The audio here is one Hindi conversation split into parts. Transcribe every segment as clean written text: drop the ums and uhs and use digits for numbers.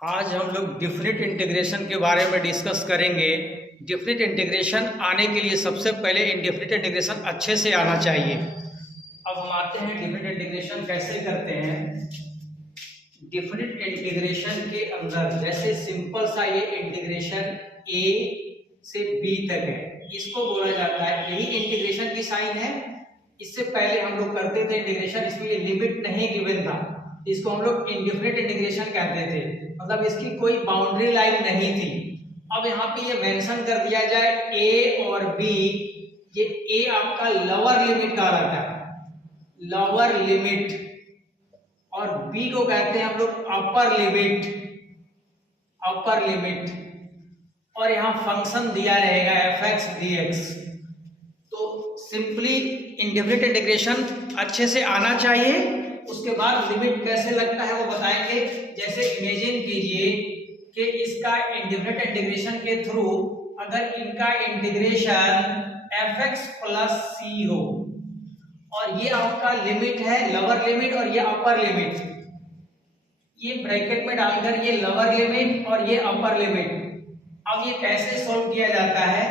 आज हम लोग डिफरेंट इंटीग्रेशन के बारे में डिस्कस करेंगे। डिफरेंट इंटीग्रेशन आने के लिए सबसे पहले इनडिफरेंट इंटीग्रेशन अच्छे से आना चाहिए। अब हम आते हैं डिफरेंट इंटीग्रेशन कैसे करते हैं। डिफरेंट इंटीग्रेशन के अंदर जैसे सिंपल सा ये इंटीग्रेशन a से b तक है, इसको बोला जाता है, यही इंटीग्रेशन की साइन है। इससे पहले हम लोग करते थे इंटीग्रेशन, इसमें ये लिमिट नहीं गिवन था, इसको हम लोग इनडिफरेंट इंटीग्रेशन कहते थे, मतलब इसकी कोई बाउंड्री लाइन नहीं थी। अब यहाँ पे ये मेंशन कर दिया जाए a और b, ये a आपका लोअर लिमिट का रहता है, लोअर लिमिट, और b को कहते हैं हम लोग अपर लिमिट, अपर लिमिट, और यहाँ फंक्शन दिया रहेगा f(x) dx। तो सिंपली इनडिफरेंट इंटीग्रेशन अच्छे से आना चाहिए। उसके बाद लिमिट कैसे लगता है वो बताएंगे। जैसे इमेजिन कीजिए कि इसका इनडिफरेंट इंटीग्रेशन के थ्रू अगर इनका इंटीग्रेशन f(x) + c हो, और ये आपका लिमिट है लोअर लिमिट और ये अपर लिमिट, ये ब्रैकेट में डालकर ये लोअर लिमिट और ये अपर लिमिट। अब ये कैसे सॉल्व किया जाता है,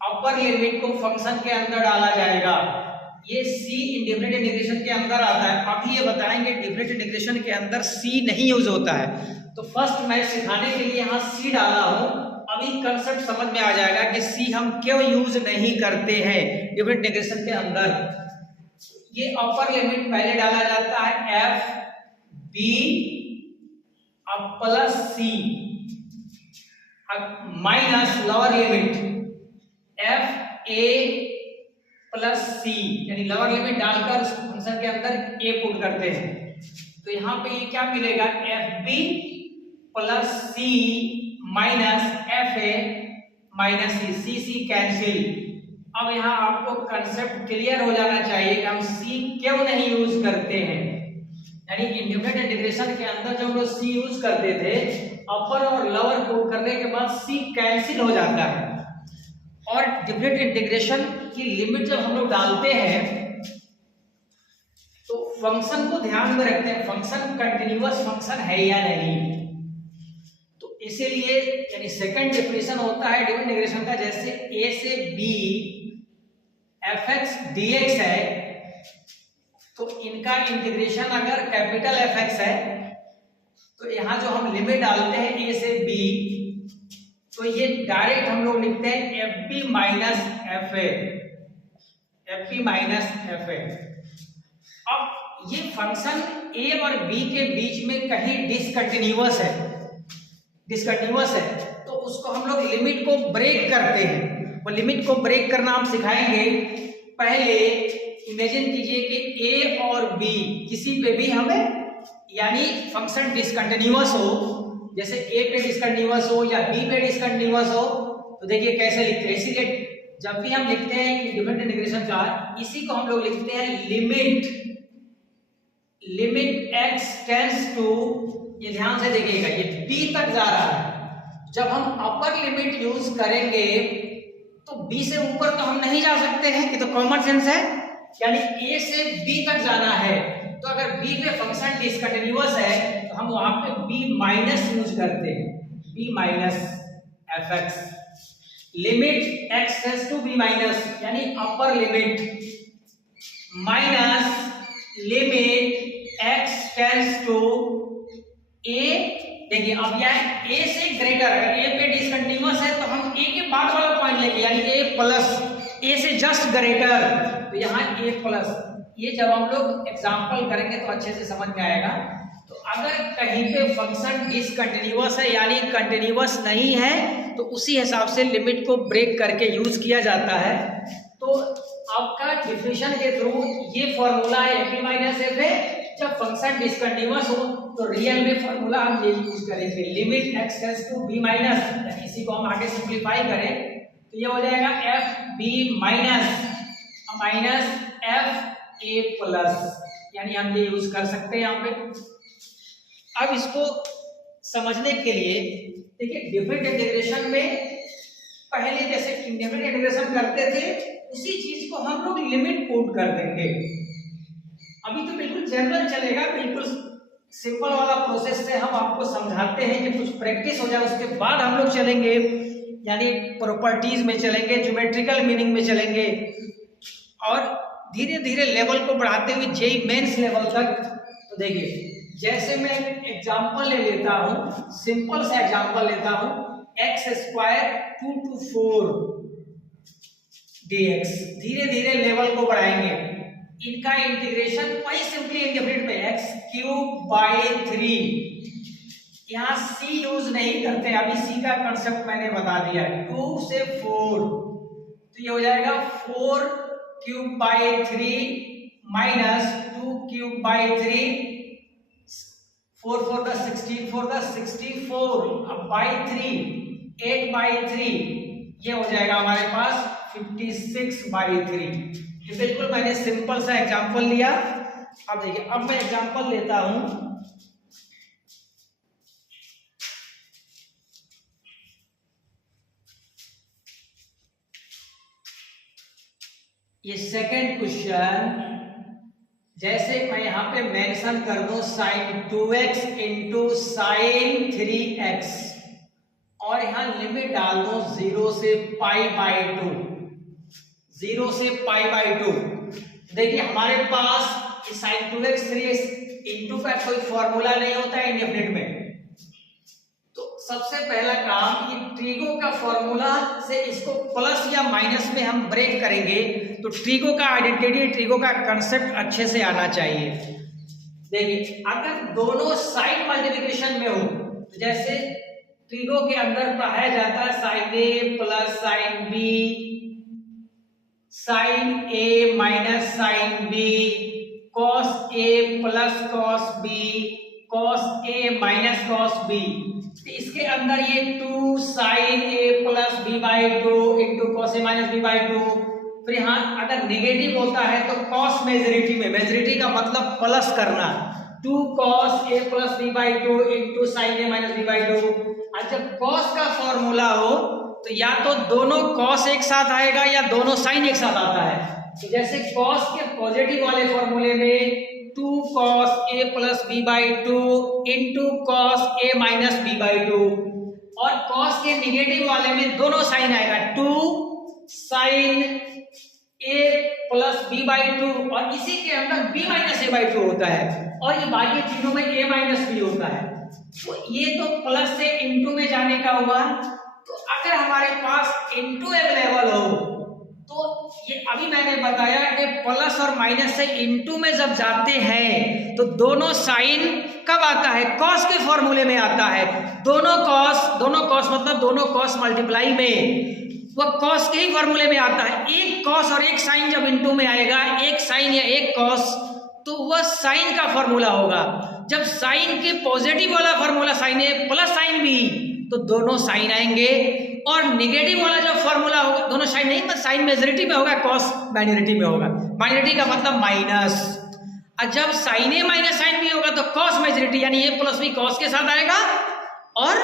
अपर लिमिट को फंक्शन के अंदर डाला जाएगा, ये c इनडिफरेंट इंटीग्रेशन के अंदर आता है। अभी ये बताएंगे डिफरेंट इंटीग्रेशन के अंदर c नहीं यूज होता है, तो फर्स्ट मैं सिखाने के लिए यहाँ c डाला हूँ। अभी कंसेप्ट समझ में आ जाएगा कि c हम क्यों यूज नहीं करते हैं डिफरेंट इंटीग्रेशन के अंदर। ये अपर लिमिट पहले डाला जाता है f b अब plus c minus lower limit f a plus c, यानी लोअर लिमिट डालकर फंक्शन के अंदर a पुट करते हैं। तो यहाँ पे ये क्या मिलेगा, F B plus C minus F A minus C, C cancel. अब यहाँ आपको कंसेप्ट क्लियर हो जाना चाहिए कि हम c क्यों नहीं यूज करते हैं। यानी इनडिफरेंट इंटीग्रेशन के अंदर जब हम लोग c यूज करते थे, अपर और लोअर पुट करने के बाद c कैंसिल हो जाता है। और डिफरेंट इंटीग्रेशन की लिमिट जब हम लोग डालते हैं तो फंक्शन को ध्यान में रखते हैं, फंक्शन कंटिन्यूअस फंक्शन है या नहीं। तो इसीलिए यानी सेकंड डेफिनेशन होता है डिफरेंट इंटीग्रेशन का, जैसे a से b f(x) dx है, तो इनका इंटीग्रेशन अगर कैपिटल f(x) है, तो यहाँ जो हम लिमिट डालते हैं a से b, तो ये डायरेक्ट हम लोग लिखते हैं fb minus fa, fb minus fa। अब ये फंक्शन a और b के बीच में कहीं डिसकंटिन्यूअस है, डिसकंटिन्यूअस है, तो उसको हम लोग लिमिट को ब्रेक करते हैं। वो लिमिट को ब्रेक करना हम सिखाएंगे। पहले इमेजिन कीजिए कि a और b किसी पे भी हमें यानी फंक्शन डिसकंटिन्यूअस हो, जैसे a पे डिसकंटिन्यूअस हो या b पे डिसकंटिन्यूअस हो, तो देखिए कैसे लिखते हैं। इसीलिए जब भी हम लिखते हैं डिफरेंट इंटीग्रेशन का, इसी को हम लोग लिखते हैं limit, limit x tends to, ये ध्यान से देखिएगा, ये b तक जा रहा है। जब हम अपर लिमिट यूज करेंगे तो b से ऊपर तो हम नहीं जा सकते हैं, ये तो कॉमन सेंस है, यानी a से b तक जाना है। तो अगर b पे फंक्शन डिसकंटिन्यूअस है तो हम वहां पे b माइनस यूज करते हैं, b minus f(x), limit x tends to b minus, यानी upper limit, minus limit x tends to a। देखिए अब यह a से ग्रेटर, अगर a पे डिसकंटिन्यूअस है तो हम a के बाद वाला पॉइंट लेंगे, यानी a प्लस, a से जस्ट ग्रेटर, तो यहाँ a प्लस। ये जब हम लोग एग्जांपल करेंगे तो अच्छे से समझ में आएगा। तो अगर कहीं पे फंक्शन डिसकंटिन्यूअस है यानी कंटिन्यूअस नहीं है, तो उसी हिसाब से लिमिट को ब्रेक करके यूज किया जाता है। तो आपका डिफिनेशन के थ्रू ये फॉर्मूला है fb माइनस fa। जब फंक्शन डिसकंटिन्यूअस हो तो रियल में फॉर्मूला हम ये यूज करेंगे, limit x tends to b minus, यानी इसी को हम आगे सिंपलीफाई करें तो ये हो जाएगा fb minus minus fa plus, यानी हम ये यूज कर सकते हैं यहाँ पे। अब इसको समझने के लिए देखिए, डिफरेंट इंटीग्रेशन में पहले जैसे इंडिफरेंट इंटीग्रेशन करते थे उसी चीज को हम लोग लिमिट पुट कर देंगे। अभी तो बिल्कुल जनरल चलेगा, बिल्कुल सिंपल वाला प्रोसेस से हम आपको समझाते हैं कि कुछ प्रैक्टिस हो जाए, उसके बाद हम लोग चलेंगे यानी प्रॉपर्टीज में चलेंगे, ज्योमेट्रिकल मीनिंग में चलेंगे और धीरे धीरे लेवल को बढ़ाते हुए जेईई मेंस लेवल तक। तो देखिए जैसे मैं एग्जांपल ले लेता हूं, सिंपल सा एग्जांपल लेता हूं, एक्स स्क्वायर 2 to 4 dx। धीरे धीरे लेवल को बढ़ाएंगे, इनका इंटीग्रेशन वही सिंपली इंडेफिनिट में एक्स क्यूब बाई 3। यहाँ c यूज नहीं करते, अभी c का कंसेप्ट मैंने बता दिया। 2 से 4 तो ये हो जाएगा 4 cube by 3 minus 2 cube by 3, 4 4 the 16, 4 the 64, अब बाई 3 8 बाई 3, ये हो जाएगा हमारे पास 56 बाई 3। ये बिल्कुल मैंने सिंपल सा एग्जांपल लिया। अब देखिए अब मैं एग्जांपल लेता हूं, ये सेकंड क्वेश्चन। जैसे मैं यहाँ पे मेंशन कर दूं sin 2x into sine 3x और यहाँ लिमिट डाल दो 0 से पाई बाई 2, 0 से पाई बाई 2। देखिए हमारे पास sin 2x 3x इंटू का कोई फॉर्मूला नहीं होता है इंडेफिनिट में। तो सबसे पहला काम ये ट्रिगो का फॉर्मूला से इसको प्लस या माइनस में हम ब्रेक करेंगे, तो ट्रिगो का आइडेंटिटी, ट्रिगो का कंसेप्ट अच्छे से आना चाहिए। देखिए अगर दोनों साइन मल्टीप्लिकेशन में हो, तो जैसे ट्रिगो के अंदर पढ़ाया जाता है sine A plus sine B, sine A minus sine B, cos A plus cos B, cos A minus cos B. इसके अंदर ये 2 sine A plus B by 2 into cos A minus B by 2। फिर यहाँ अगर नेगेटिव होता है तो कॉस मेजोरिटी में, मेजोरिटी का मतलब प्लस करना, 2 cos A plus B by 2 into sine A minus B by 2। और जब कॉस का फॉर्मूला हो तो या तो दोनों कॉस एक साथ आएगा या दोनों साइन एक साथ आता है। तो जैसे कॉस के पॉजिटिव वाले फॉर्मूले में 2 cos a plus B by 2 into cos A minus B by 2, और cos के निगेटिव वाले में दोनों साइन आएगा, 2 sine a plus B by 2 और इसी के अंदर b माइनस ए बाई 2 होता है और ये बाकी चीजों में a माइनस बी होता है। तो ये तो प्लस से इंटू में जाने का हुआ। तो अगर हमारे पास इंटू अवेलेबल हो तो ये अभी मैंने बताया कि प्लस और माइनस से इंटू में जब जाते हैं तो दोनों साइन कब आता है, कॉस के फॉर्मूले में आता है। दोनों कॉस मतलब दोनों कॉस मल्टीप्लाई में वह कॉस के ही फॉर्मूले में आता है। एक कॉस और एक साइन जब इंटू में आएगा, एक साइन या एक कॉस, तो वह साइन का फॉर्मूला होगा। जब साइन के पॉजिटिव वाला formula sine A plus sine B, तो दोनों साइन आएंगे, और नेगेटिव वाला जो फॉर्मूला होगा, दोनों साइन नहीं मतलब साइन मेजॉरिटी में होगा, कॉस माइनॉरिटी में होगा। माइनॉरिटी का मतलब माइनस, और जब sign A minus sine B होगा तो कॉस मेजॉरिटी यानी ए प्लस बी कॉस के साथ आएगा और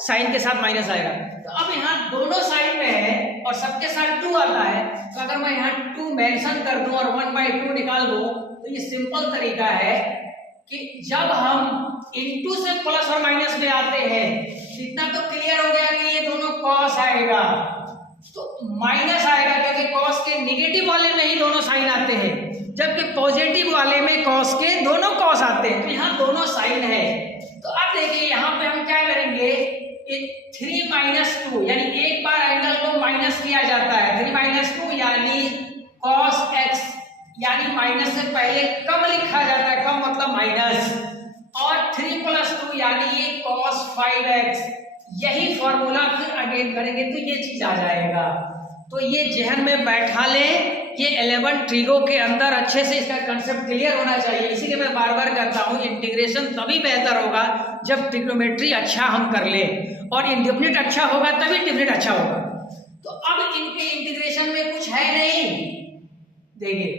साइन के साथ माइनस आएगा। तो अब यहाँ दोनों साइन में है और सबके साथ 2 आता है, तो अगर मैं यहाँ 2 मेंशन कर दूं और 1/2 निकाल दूं, तो ये सिंपल तरीका है कि जब हम इनटू से प्लस और माइनस में आते हैं, इतना तो क्लियर हो गया कि ये दोनों कॉस आएगा, तो माइनस आएगा क्योंकि कॉस के नेगेटिव वाले में ही दोनों साइन आते हैं, जबकि पॉजिटिव वाले में कॉस के दोनों कॉस आते हैं। तो यहाँ दोनों साइन है। तो अब देखिए यहाँ पे हम क्या करेंगे, 3 - 2 यानी एक बार एंगल को माइनस किया जाता है, 3 - 2 यानी cos x, यानी माइनस से पहले कम लिखा जाता है, कम मतलब माइनस, और 3 + 2 यानी ये cos 5x। यही फॉर्मूला फिर अगेन करेंगे तो ये चीज आ जाएगा। तो ये जहन में बैठा ले, ये 11 ट्रिगो के अंदर अच्छे से इसका कंसेप्ट क्लियर होना चाहिए। इसीलिए मैं बार बार कहता हूँ इंटीग्रेशन तभी बेहतर होगा जब ट्रिग्नोमेट्री अच्छा हम कर ले, और इंडेफिनिट अच्छा होगा तभी डिफिनिट अच्छा होगा। तो अब इनके इंटीग्रेशन में कुछ है नहीं, देखिए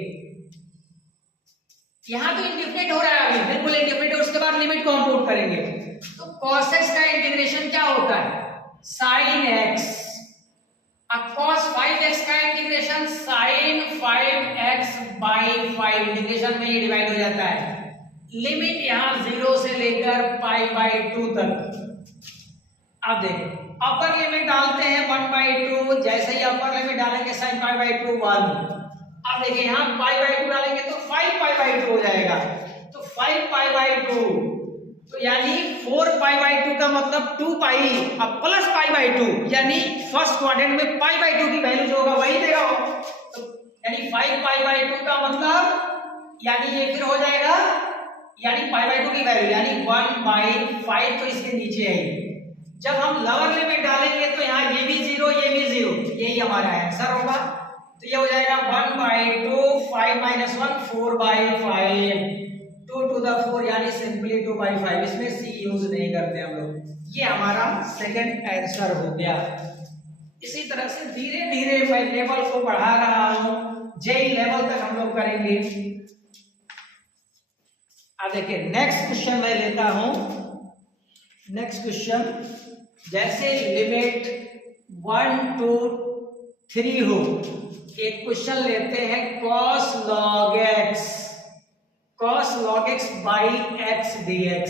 यहाँ तो इंडेफिनिट हो रहा है, अभी बिल्कुल इंडेफिनिट है, उसके बाद लिमिट को हम पुट करेंगे। तो cos x का इंटीग्रेशन क्या होता है, sin x, अब cos 5x का इंटीग्रेशन sin 5x/5, इंटीग्रेशन में ये डिवाइड हो जाता है। लिमिट यहाँ 0 से लेकर π/2 तक। अब देखिए अपर लिमिट डालते हैं 1/2, जैसे ही अपर लिमिट डालेंगे sin π/2 1। अब देखिए यहाँ π/2 डालेंगे तो 5π/2 हो जाएगा, तो 5π/2 तो यानी 4π/2 का मतलब 2π, अब प्लस π/2 यानी फर्स्ट क्वाड्रेंट में π/2 की वैल्यू जो होगा वही देगा, तो यानी 5π/2 का मतलब यानी ये फिर हो जाएगा यानी π/2 की वैल्यू यानी 1/5, तो इसके नीचे है। जब हम लोअर लिमिट डालेंगे तो यहाँ ये भी 0 ये भी 0, यही हमारा आंसर होगा। तो ये हो जाएगा 1/2 5 - 1 4/5 2 to the 4 यानी सिंपली 2/5, इसमें c यूज नहीं करते हम लोग। ये हमारा सेकंड आंसर हो गया। इसी तरह से धीरे धीरे मैं लेवल को बढ़ा रहा हूं, जेई लेवल तक हम लोग करेंगे। अब देखिए नेक्स्ट क्वेश्चन मैं लेता हूं। नेक्स्ट क्वेश्चन जैसे लिमिट 1 to 3 हो, एक क्वेश्चन लेते हैं cos log x by x dx।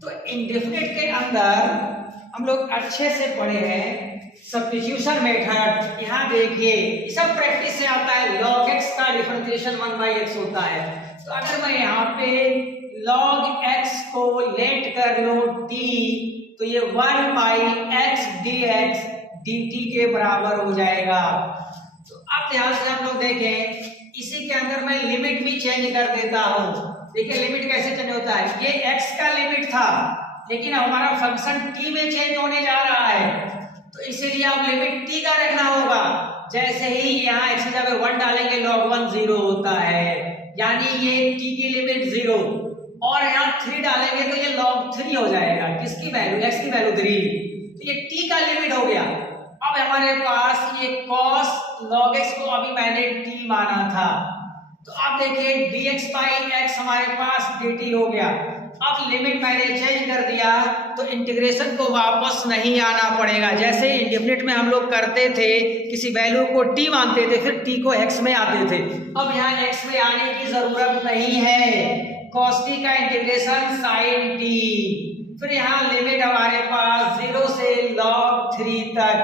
तो इंडेफिनिट के अंदर हम लोग अच्छे से पढ़े हैं सब्स्टिट्यूशन मेथड। यहाँ देखिए सब प्रैक्टिस से आता है, log x का डिफरेंशिएशन 1/x होता है। तो अगर मैं यहाँ पे log x को लेट कर लो t, तो ये 1/x dx dt के बराबर हो जाएगा। तो अब ध्यान से हम लोग देखें, इसी के अंदर मैं लिमिट भी चेंज कर देता हूं। देखिए लिमिट कैसे चेंज होता है, ये x का लिमिट था लेकिन हमारा फंक्शन t में चेंज होने जा रहा है, तो इसीलिए अब लिमिट t का रखना होगा। जैसे ही यहाँ x की जगह 1 डालेंगे log 1 0 होता है, यानी ये t की लिमिट 0, और यहाँ 3 डालेंगे तो ये log 3 हो जाएगा। किसकी वैल्यू, x की वैल्यू 3, तो ये t का लिमिट हो गया। अब हमारे पास ये cos log x को अभी मैंने t माना था, तो अब देखिए dx/x हमारे पास dt हो गया। अब लिमिट मैंने चेंज कर दिया तो इंटीग्रेशन को वापस नहीं आना पड़ेगा। जैसे इंडेफिनिट में हम लोग करते थे, किसी वैल्यू को t मानते थे फिर t को x में आते थे, अब यहाँ x में आने की जरूरत नहीं है। cos t का इंटीग्रेशन sin t, फिर यहाँ लिमिट हमारे पास 0 से log 3 तक,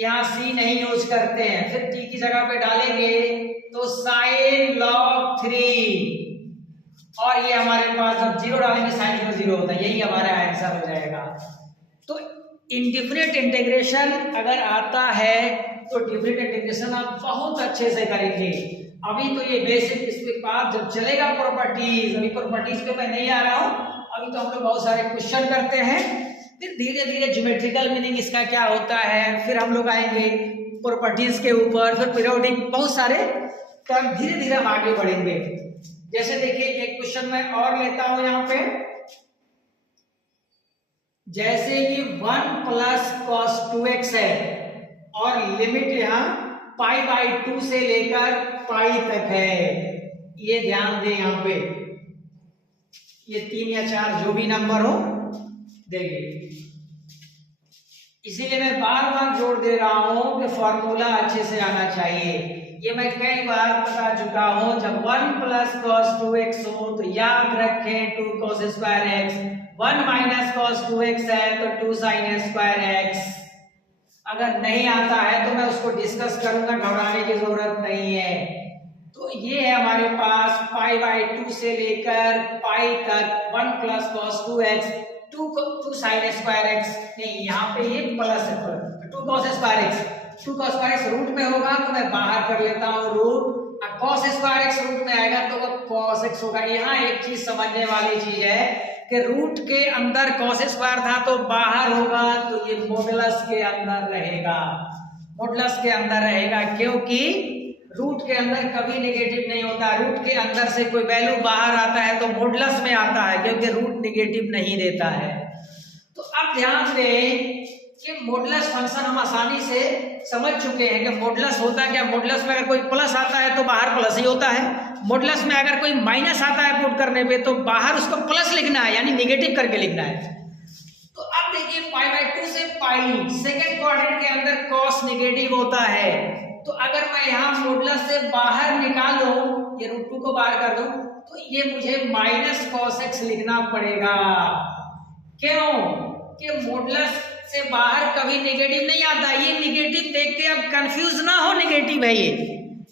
यहाँ c नहीं यूज करते हैं, फिर t की जगह पे डालेंगे तो sin log 3, और ये हमारे पास जब 0 डालेंगे sin 0 होता है, यही हमारा आंसर हो जाएगा। तो इंडेफिनिट इंटीग्रेशन अगर आता है तो डिफरेंट इंटीग्रेशन आप बहुत अच्छे से करेंगे। अभी तो ये बेसिक, इसके बाद जब चलेगा प्रॉपर्टीज, अभी प्रॉपर्टीज पे मैं नहीं आ रहा हूँ, अभी तो हम लोग बहुत सारे क्वेश्चन करते हैं, फिर धीरे धीरे ज्योमेट्रिकल मीनिंग इसका क्या होता है, फिर हम लोग आएंगे प्रॉपर्टीज के ऊपर, फिर पीरियोडिक, बहुत सारे टर्म धीरे धीरे हम आगे बढ़ेंगे। जैसे देखिए एक क्वेश्चन मैं और लेता हूं यहाँ पे, जैसे कि 1 + cos 2x है और लिमिट यहाँ π/2 से लेकर पाई तक है। ये ध्यान दें, यहाँ पे ये 3 या 4 जो भी नंबर हो देखिए, इसीलिए मैं बार बार जोर दे रहा हूं कि फॉर्मूला अच्छे से आना चाहिए। ये मैं कई बार बता चुका हूं, जब 1 + cos 2x हो तो याद रखें 2 cos square x, 1 - cos 2x है तो 2 sin स्क्वायर x। अगर नहीं आता है तो मैं उसको डिस्कस करूंगा, घबराने की जरूरत नहीं है। तो ये है हमारे पास π/2 से लेकर पाई तक 1 + cos 2x 2 sin square x, नहीं यहाँ पे ये प्लस है, 2 cos square x, 2 cos square x root में होगा तो मैं बाहर कर लेता हूँ रूट, और cos स्क्वायर x रूट में आएगा तो वो cos x होगा। यहाँ एक चीज समझने वाली चीज है कि रूट के अंदर cos स्क्वायर था तो बाहर होगा, तो ये मॉडुलस के अंदर रहेगा, मॉडुलस के अंदर रहेगा, क्योंकि रूट के अंदर कभी नेगेटिव नहीं होता। रूट के अंदर से कोई वैल्यू बाहर आता है तो मॉडुलस में आता है, क्योंकि रूट नेगेटिव नहीं देता है। तो अब ध्यान दें कि मॉडुलस फंक्शन हम आसानी से समझ चुके हैं कि मॉडुलस होता क्या। मॉडुलस में अगर कोई प्लस आता है तो बाहर प्लस ही होता है, मॉडुलस में अगर कोई माइनस आता है पुट करने पे तो बाहर उसको प्लस लिखना है, यानी नेगेटिव करके लिखना है। तो अब देखिए π/2 से पाई, सेकेंड क्वाड्रेंट के अंदर cos नेगेटिव होता है, तो अगर मैं यहाँ मॉडुलस से बाहर निकाल दूं, ये √2 को बाहर कर दूं, तो ये मुझे माइनस कॉस एक्स लिखना पड़ेगा। क्यों? कि मॉडुलस से बाहर कभी नेगेटिव नहीं आता। ये नेगेटिव देख के अब कंफ्यूज ना हो, नेगेटिव है ये,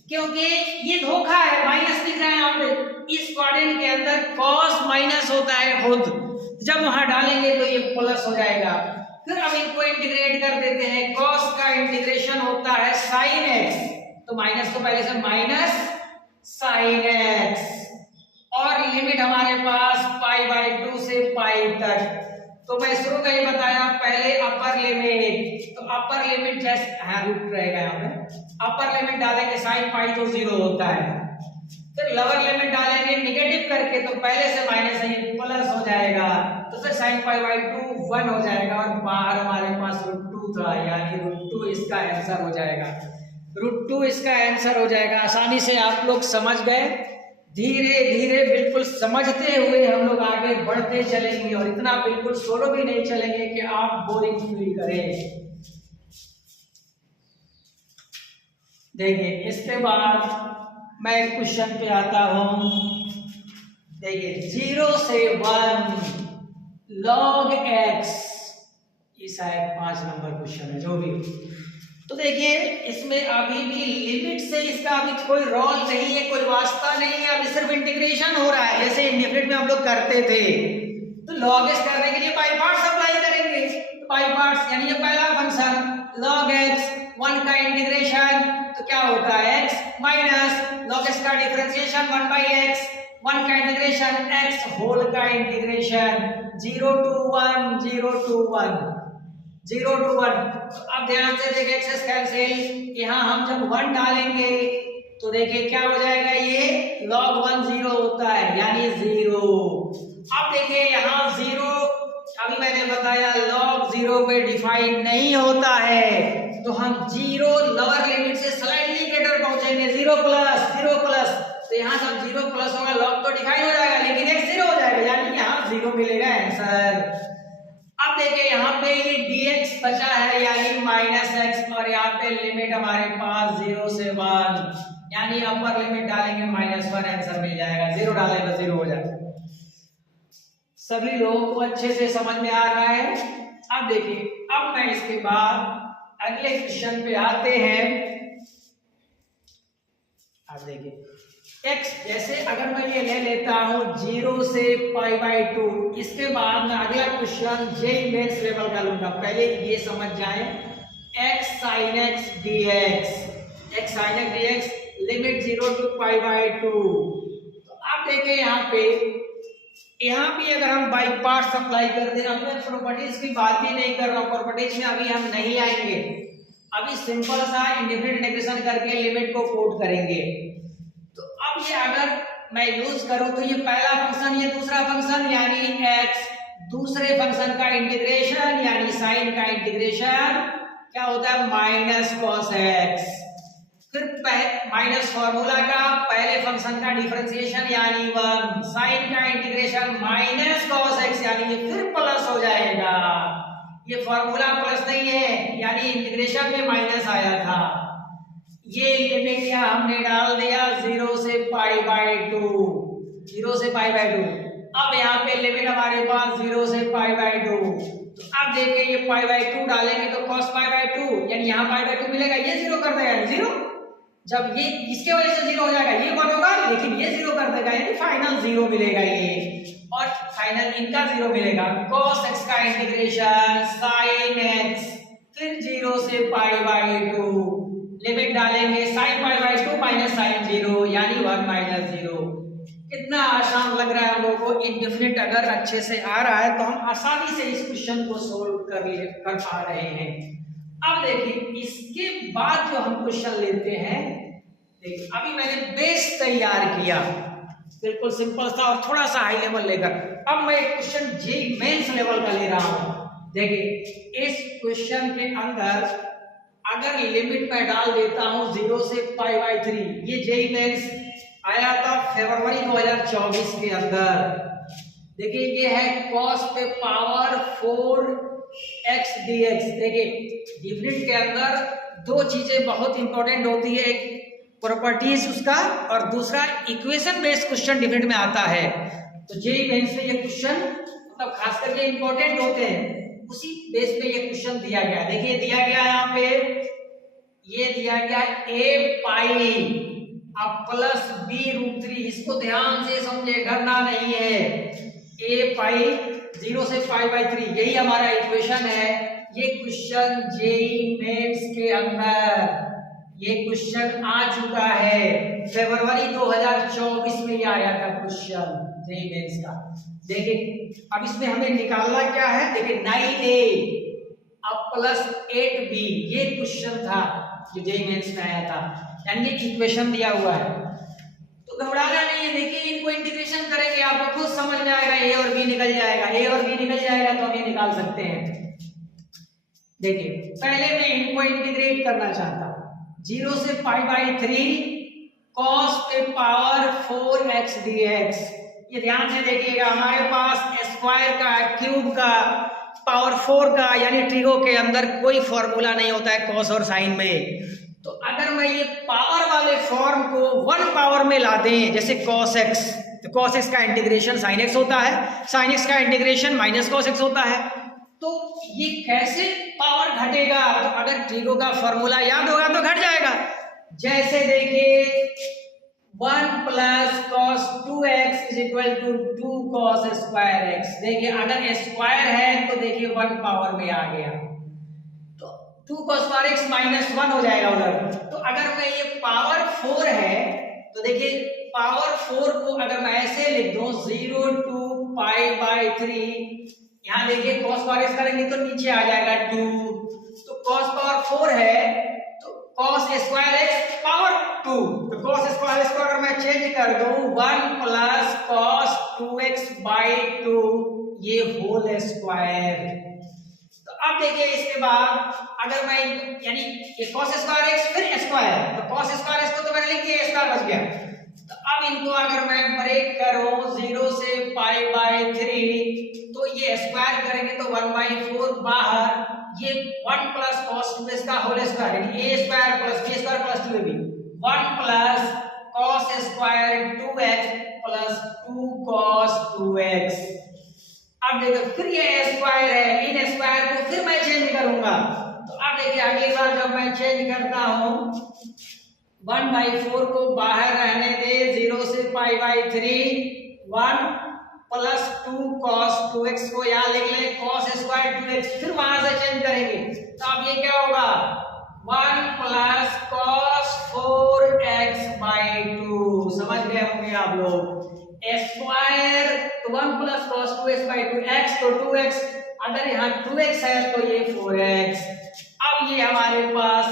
क्योंकि ये धोखा है। माइनस लिख रहा है यहाँ पे, इस क्वाड्रेंट के अंदर कॉस माइनस होता है खुद, जब वहां डालेंगे तो ये प्लस हो जाएगा। फिर अब इनको इंटीग्रेट कर देते हैं। कॉस का इंटीग्रेशन होता है साइन एक्स, तो माइनस तो पहले से माइनस साइन एक्स, और लिमिट हमारे पास π/2 से पाई तक। तो मैं शुरू में ही बताया, पहले अपर लिमिट, तो अपर लिमिट जैसे रूट रहेगा यहाँ पे, अपर लिमिट डालेंगे साइन पाई तो 0 होता है। फिर लोअर लिमिट डालेंगे नेगेटिव करके, तो पहले से माइनस है ये प्लस हो जाएगा, तो फिर sin π/2 1 हो जाएगा, और बाहर हमारे पास √2 था, यानी √2 इसका आंसर हो जाएगा। √2 इसका आंसर हो जाएगा। आसानी से आप लोग समझ गए। धीरे धीरे बिल्कुल समझते हुए हम लोग आगे बढ़ते चलेंगे, और इतना बिल्कुल सोलो भी नहीं चलेंगे कि आप बोरिंग फील करें। देखिए इसके बाद मैं क्वेश्चन पे आता हूं। देखिए 0 से 1 log x, ये शायद 5 नंबर क्वेश्चन है जो भी। तो देखिए इसमें अभी भी लिमिट से इसका अभी कोई रोल नहीं है, कोई वास्ता नहीं है, अभी सिर्फ इंटीग्रेशन हो रहा है जैसे इंडिफिनिट में हम लोग करते थे। तो log x करने के लिए बाई पार्ट्स अप्लाई करेंगे। तो बाई पार्ट्स यानी ये पहला फंक्शन log x 1 का इंटीग्रेशन, तो क्या होता है x माइनस log x का डिफरेंशिएशन 1/x, 1 का इंटीग्रेशन x होल का इंटीग्रेशन 0 to 1 0 to 1 0 to 1। अब ध्यान से देखिए एक्सेस कैंसिल, यहाँ हम जब 1 डालेंगे तो देखिए क्या हो जाएगा, ये log 1 0 होता है यानी 0। अब देखिए यहाँ 0, अभी मैंने बताया log 0 पे डिफाइन नहीं होता है, तो हम 0 लोअर लिमिट से स्लाइटली ग्रेटर पहुंचेंगे 0 प्लस, तो यहाँ जब 0 प्लस होगा log तो डिफाइन हो जाएगा, लेकिन x 0 हो जाएगा, यानी यहाँ 0 मिलेगा आंसर। अब देखिए यहाँ पे ये dx बचा है यानी -x, और यहाँ पे लिमिट हमारे पास 0 से 1, यानी अपर लिमिट डालेंगे -1, आंसर मिल जाएगा। 0 डालेंगे तो 0 हो जाएगा। सभी लोगों को अच्छे से समझ में आ रहा है। अब देखिए, अब मैं इसके बाद अगले क्वेश्चन पे आते हैं। अब देखिए x, जैसे अगर मैं ये ले लेता हूं 0 से π/2, इसके बाद मैं अगला क्वेश्चन जेई मेंस लेवल का लूंगा। पहले ये समझ जाएं, x sin x dx limit 0 to π/2। तो आप देखिए यहाँ भी अगर हम बाई पार्ट्स अप्लाई कर दें, अब मैं प्रॉपर्टीज की बात ही नहीं कर रहा हूं, प्रॉपर्टीज में अभी हम नहीं आएंगे, अभी सिंपल सा इंडिफिनिट इंटीग्रेशन करके लिमिट को कोट करेंगे। तो अब ये अगर मैं यूज करूं तो ये पहला फंक्शन, ये दूसरा फंक्शन यानी x, दूसरे फंक्शन का इंटीग्रेशन यानी साइन का इंटीग्रेशन क्या होता है माइनस कॉस x, फिर माइनस फॉर्मूला का पहले फंक्शन का डिफरेंशिएशन यानी 1, साइन का इंटीग्रेशन माइनस कॉस x यानी ये फिर प्लस हो जाएगा। ये फॉर्मूला प्लस नहीं है, यानी इंटीग्रेशन में माइनस आया था। ये लिमिट यहाँ हमने डाल दिया 0 से π/2, 0 से π/2। अब यहाँ पे लिमिट हमारे पास 0 से π/2, तो अब देखिए ये π/2 डालेंगे तो cos π/2 यानी यहाँ π/2 मिलेगा, ये 0 कर देगा यानी 0। जब ये इसके वजह से 0 हो जाएगा, ये 1 होगा लेकिन ये 0 कर देगा, यानी फाइनल 0 मिलेगा ये, और फाइनल इनका 0 मिलेगा। cos x का इंटीग्रेशन sin x, फिर 0 से π/2, लिमिट डालेंगे sin π/2 माइनस sin 0 यानी 1 - 0। कितना आसान लग रहा है हम लोगों को। इंडेफिनिट अगर अच्छे से आ रहा है तो हम आसानी से इस क्वेश्चन को सोल्व कर पा रहे हैं। अब देखिए इसके बाद जो हम क्वेश्चन लेते हैं, देखिए अभी मैंने बेस तैयार किया बिल्कुल सिंपल सा और थोड़ा सा हाई लेवल लेकर, अब मैं एक क्वेश्चन जेईई मेंस लेवल का ले रहा हूं। देखिए इस क्वेश्चन के अंदर अगर लिमिट मैं डाल देता हूं 0 से π/3, ये जेईई मेंस आया था फरवरी 2024 के अंदर। देखिए ये है cos पे पावर 4x dx। देखिए डिफिनिट के अंदर दो चीजें बहुत इंपॉर्टेंट होती है, एक प्रॉपर्टीज उसका, और दूसरा इक्वेशन बेस्ड क्वेश्चन डिफरेंट में आता है। तो जेईई मेंस में ये क्वेश्चन मतलब खास करके इंपॉर्टेंट होते हैं, उसी बेस पे ये क्वेश्चन दिया गया है। देखिए दिया गया है यहाँ पे, ये दिया गया है a पाई अब प्लस b√3, इसको ध्यान से समझे, डरना नहीं है। a पाई 0 से π/3 यही हमारा इक्वेशन है। ये क्वेश्चन जेईई मेंस के अंदर ये क्वेश्चन आ चुका है, फरवरी 2024 में ये आया था क्वेश्चन जेईई मेंस का। देखिए अब इसमें हमें निकालना क्या है, देखिए 9a अब प्लस 8b, ये क्वेश्चन था जो जेईई मेंस में आया था, यानी इक्वेशन दिया हुआ है। तो घबराना नहीं है, देखिए इनको इंटीग्रेशन करेंगे आपको खुद समझ में आएगा, a और b निकल जाएगा, a और b निकल जाएगा तो हम ये निकाल सकते हैं। देखिए पहले मैं इनको इंटीग्रेट करना चाहता हूं, 0 से π/3 cos के पावर 4x dx। ये ध्यान से देखिएगा, हमारे पास स्क्वायर का, क्यूब का, पावर 4 का, यानी ट्रिगो के अंदर कोई फॉर्मूला नहीं होता है कॉस और साइन में। तो अगर मैं ये पावर वाले फॉर्म को 1 पावर में ला दें, जैसे cos x, तो cos x का इंटीग्रेशन sin x होता है, sin x का इंटीग्रेशन माइनस cos x होता है। तो ये कैसे पावर घटेगा, तो अगर ट्रिगो का फॉर्मूला याद होगा तो घट जाएगा। जैसे देखिए 1 plus cos 2x is equal to 2 cos square x। देखिए अगर स्क्वायर है तो देखिए 1 पावर में आ गया, तो 2 cos स्क्वायर x माइनस 1 हो जाएगा उधर। तो अगर मैं ये पावर 4 है तो देखिए पावर 4 को अगर मैं ऐसे लिख दूं 0 to π/3, यहाँ देखिए cos स्क्वायर x करेंगे तो नीचे आ जाएगा 2, तो cos पावर 4 है तो cos स्क्वायर x पावर 2, तो cos स्क्वायर x को अगर मैं चेंज कर दूं 1 प्लस cos 2x/2, ये होल स्क्वायर। तो अब देखिए इसके बाद अगर मैं यानी ये cos स्क्वायर x फिर स्क्वायर, तो cos स्क्वायर x को तो मैंने लिख दिया, स्क्वायर बच गया। तो अब इनको अगर मैं ब्रेक करूं 0 से π/3, तो ये स्क्वायर करेंगे तो 1/4 बाहर, ये 1 प्लस cos 2x का होल स्क्वायर, यानी a square plus b square plus 2ab, 1 plus cos square 2x plus 2 cos 2x। अब देखो फिर ये स्क्वायर है, इन स्क्वायर को फिर मैं चेंज करूंगा। तो अब देखिए अगली बार जब मैं चेंज करता हूं 1/4 को बाहर रहने दे, 0 से π/3, 1 प्लस 2 cos 2x को यहाँ लिख ले, cos स्क्वायर 2x, फिर वहां से चेंज करेंगे तो अब ये क्या होगा 1 प्लस cos 4x/2। समझ गए होंगे आप लोग, स्क्वायर तो 1 प्लस cos 2x/2, x तो 2x, अगर यहाँ 2x है तो ये 4x। अब ये हमारे पास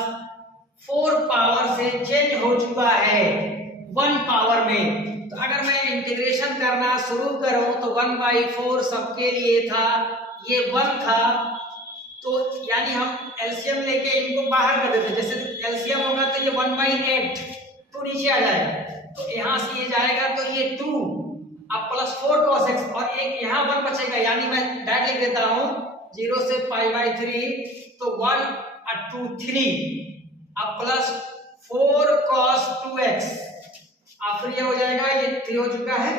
4 पावर से चेंज हो चुका है 1 पावर में। तो अगर मैं इंटीग्रेशन करना शुरू करूं तो 1/4 सबके लिए था, ये 1 था, तो यानी हम एलसीएम लेके इनको बाहर कर देते, जैसे एलसीएम होगा तो ये 1/8, 2 नीचे आ जाएगा, तो यहाँ से ये जाएगा तो ये 2, अब प्लस 4 cos x, और एक यहाँ 1 बचेगा, यानी मैं डायरेक्ट लिख देता हूँ 0 से π/3, तो 1 और 2 3, अब प्लस 4 cos 2x, अब फिर ये हो जाएगा, ये 3 हो चुका है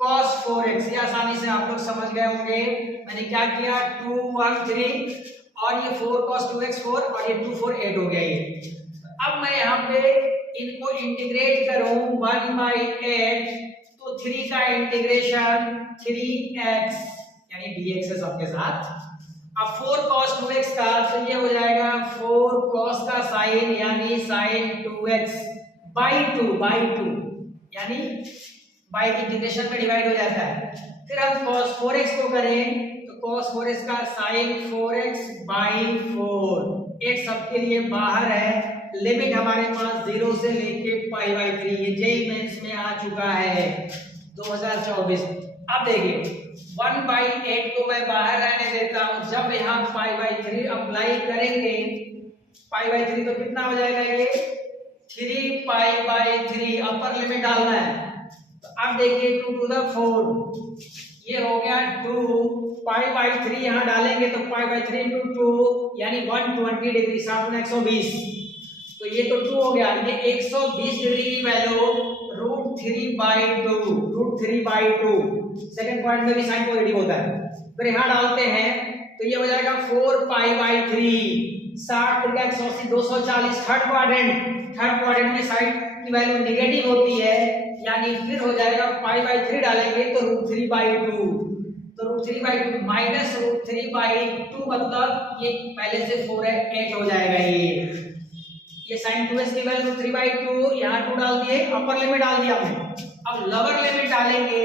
cos 4x। ये आसानी से आप लोग समझ गए होंगे, मैंने क्या किया 2 1 3 और ये 4 cos 2x 4 और ये 2 4 8 हो गया ये। अब मैं यहाँ पे इनको इंटीग्रेट करूं 1/8, तो 3 का इंटीग्रेशन 3x यानी dx है सबके साथ। अब 4 cos 2x का तो ये हो जाएगा 4 cos का साइन यानी sin 2x/2 यानी बाई इंटीग्रेशन में डिवाइड हो जाता है। फिर हम cos 4x को करें तो cos 4x का sin 4x/4, 8 सबके लिए बाहर है, लिमिट हमारे पास 0 से लेके π/3, ये जेईई मेंस में आ चुका है 2024। अब देखिए 1/8 को मैं बाहर रहने देता हूं, जब यहाँ π/3 अप्लाई करेंगे, π/3 तो कितना हो जाएगा ये 3π/3, अपर लिमिट डालना है। तो अब देखिए 2 to the 4, ये हो गया 2, π/3 यहाँ डालेंगे तो π/3 into 2 यानी 120 डिग्री 7 120, तो ये तो 2 हो गया। ये 120 डिग्री की वैल्यू √3/2 सेकंड पॉइंट में भी साइन पॉजिटिव होता है। फिर यहाँ डालते हैं तो ये हो जाएगा 4π/3 60 3 180 240। थर्ड क्वाड्रेंट में साइन की वैल्यू नेगेटिव होती है, यानी फिर हो जाएगा π/3 डालेंगे तो √3/2, तो √3/2 माइनस √3/2 मतलब ये पहले से 4 है 8 हो जाएगा। ये sin 2x की वैल्यू √3/2 यहाँ 2 डाल दिए, अपर लिमिट डाल दिया हमने। अब लोअर लिमिट डालेंगे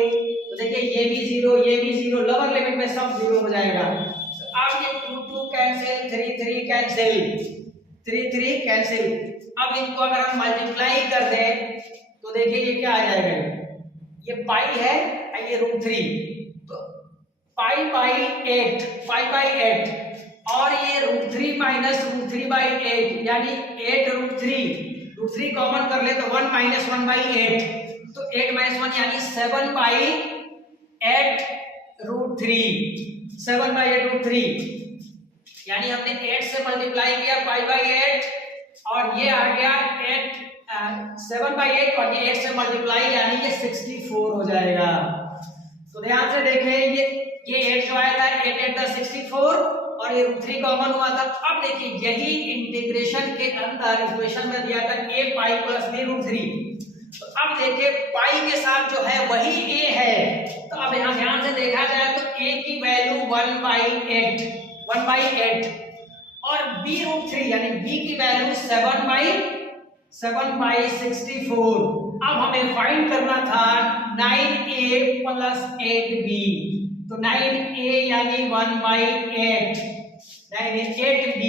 तो देखिए ये भी 0 ये भी 0, लोअर लिमिट में सब 0 हो जाएगा। तो अब ये 2 कैंसिल 3 कैंसिल 3 कैंसिल। अब इनको अगर हम मल्टीप्लाई कर दें तो देखिए ये क्या आ जाएगा, ये पाई है ये √3, तो π/8 और ये √3 माइनस √3/8 यानी 8√3 कॉमन कर ले तो 1 माइनस 1/8, तो 8 माइनस 1 यानी 7/8√3 यानी हमने 8 से मल्टीप्लाई किया π/8 और ये आ गया 7/8 और ये 8 से मल्टीप्लाई यानी ये 64 हो जाएगा। तो ध्यान से देखें ये 8 जो आया था 8 8 10 64 और ये √3 कॉमन हुआ था। अब देखिए यही इंटीग्रेशन के अंदर इक्वेशन में दिया था a पाई प्लस b √3, तो अब देखिए पाई के साथ जो है वही a है, तो अब यहाँ ध्यान से देखा जाए तो a की वैल्यू 1/8 और b √3 यानी b की वैल्यू 7/64। अब हमें फाइंड करना था 9a प्लस 8b, तो 9a यानी 1/8 8b।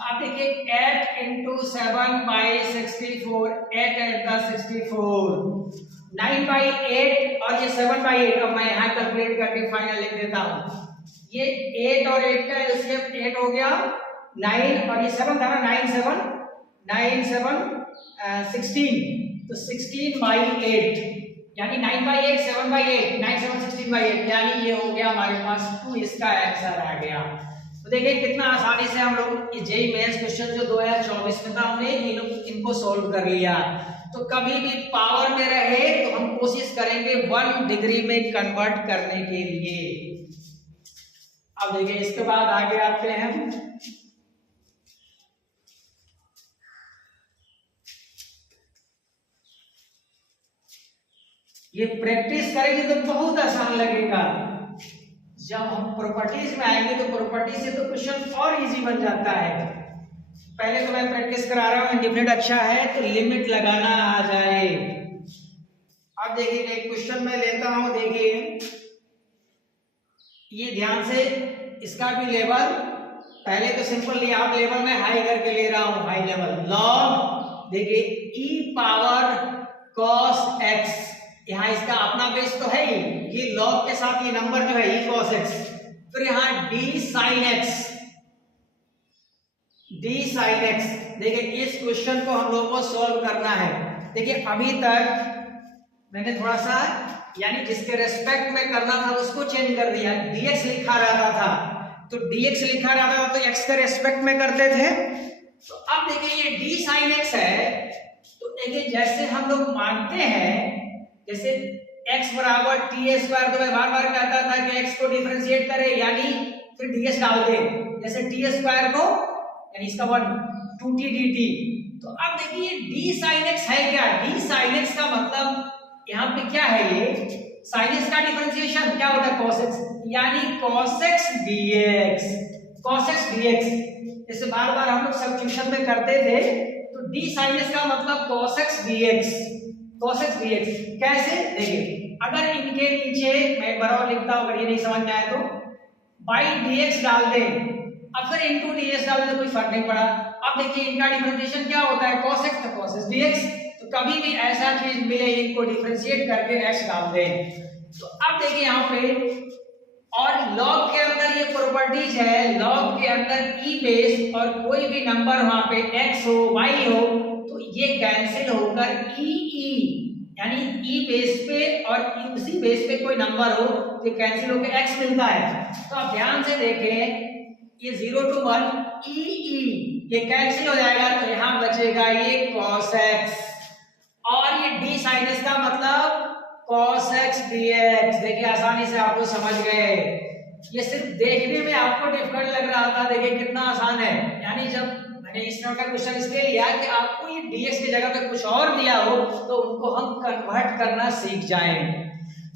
आप देखिए 8 into 7/64 8 8 10 64 9/8 और ये 7/8। अब मैं यहाँ कैलकुलेट करके फाइनल लिख देता हूँ, ये 8 और 8 का एलसीएम 8 हो गया 9 और ये 7 था ना 9 7 16, तो 16/8 यानी 9/8 7/8 9 7 16/8 यानी ये हो गया हमारे पास 2, इसका आंसर आ गया। तो देखिए कितना आसानी से हम लोग ये जेईई मेंस क्वेश्चन जो 2024 में था हमने इनको सॉल्व कर लिया। तो कभी भी पावर में रहे तो हम कोशिश करेंगे 1 डिग्री में कन्वर्ट करने के लिए। अब देखिए इसके बाद आगे आते हैं, ये प्रैक्टिस करेंगे तो बहुत आसान लगेगा। जब हम प्रॉपर्टीज में आएंगे तो प्रॉपर्टी से तो क्वेश्चन और इजी बन जाता है। पहले तो मैं प्रैक्टिस करा रहा हूं, इंडिफिनिट अच्छा है तो लिमिट लगाना आ जाए। अब देखिए एक क्वेश्चन मैं लेता हूं, देखिए ये ध्यान से इसका भी लेवल पहले तो सिंपल लिया, आप लेवल में हाई करके ले रहा हूं, हाई लेवल लॉग देखिए e पावर cos x, यहाँ इसका अपना बेस तो है ही, ये लॉग के साथ ये नंबर जो है e cos x, फिर यहाँ d sin x देखिए इस क्वेश्चन को हम लोग को सॉल्व करना है। देखिए अभी तक मैंने थोड़ा सा यानी जिसके रेस्पेक्ट में करना था उसको चेंज कर दिया, dx लिखा रहता था तो dx लिखा रहता था तो x के रेस्पेक्ट में करते थे। तो अब देखिए ये d sin x है, तो देखिए जैसे हम लोग मानते हैं जैसे x बराबर t² तो मैं बार बार कहता था कि x को डिफरेंशिएट करें यानी फिर ds डाल दें, जैसे t² को यानी इसका 1 2t dt। तो अब देखिए d sin x है क्या, d sin x का मतलब यहाँ पे क्या है, ये sin x का डिफरेंशिएशन क्या होता है cos x, यानी cos x dx। जैसे बार बार हम लोग सब्स्टिट्यूशन में करते थे तो d sin x का मतलब cos x dx। कैसे देखिए, अगर इनके नीचे मैं बराबर लिखता हूं, अगर ये नहीं समझ में आए तो by dx डाल दें, अब फिर into ds डाल दें तो कोई फर्क नहीं पड़ा। अब देखिए इनका डिफरेंशिएशन क्या होता है cos x तो cos x dx, तो कभी भी ऐसा चीज मिले इनको डिफरेंशिएट करके x डाल दें। तो अब देखिए यहाँ पे और log के अंदर ये प्रॉपर्टीज है, log के अंदर e बेस और कोई भी नंबर वहां पे x हो y हो तो ये कैंसिल होकर e यानी e बेस पे और उसी बेस पे कोई नंबर हो तो कैंसिल होकर x मिलता है। तो आप ध्यान से देखें ये 0 to 1 ई ये कैंसिल हो जाएगा, तो यहाँ बचेगा ये cos x, और ये d sin x का मतलब cos x dx। देखिए आसानी से आपको समझ गए, ये सिर्फ देखने में आपको डिफिकल्ट लग रहा था, देखिए कितना आसान है। यानी जब मैंने इस तरह का क्वेश्चन इसलिए लिया कि आपको ये dx की जगह पे कुछ और दिया हो तो उनको हम कन्वर्ट करना सीख जाएं।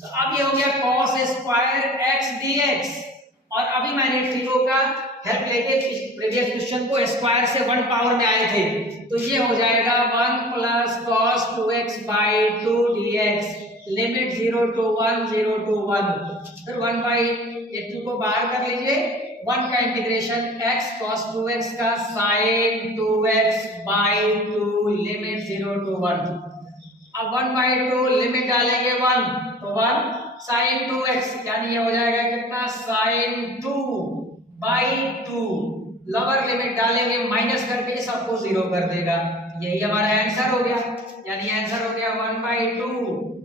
तो अब ये हो गया cos स्क्वायर x dx, और अभी मैंने ट्रिको का हेल्प लेके प्रीवियस क्वेश्चन को स्क्वायर से 1 पावर में आए थे, तो ये हो जाएगा 1 plus cos 2x by 2 dx, limit 0 to 1 0 to 1, फिर 1 by ये 2 को बाहर कर लीजिए, 1 का इंटीग्रेशन x cos 2x का sin 2x by 2, limit 0 to 1। अब 1 by 2 लिमिट डालेंगे 1, तो 1 sin 2x, यानी ये हो जाएगा कितना sin 2 by 2, लोअर लिमिट डालेंगे माइनस करके सबको 0 कर देगा, यही हमारा आंसर हो गया। यानी आंसर हो गया 1 by 2,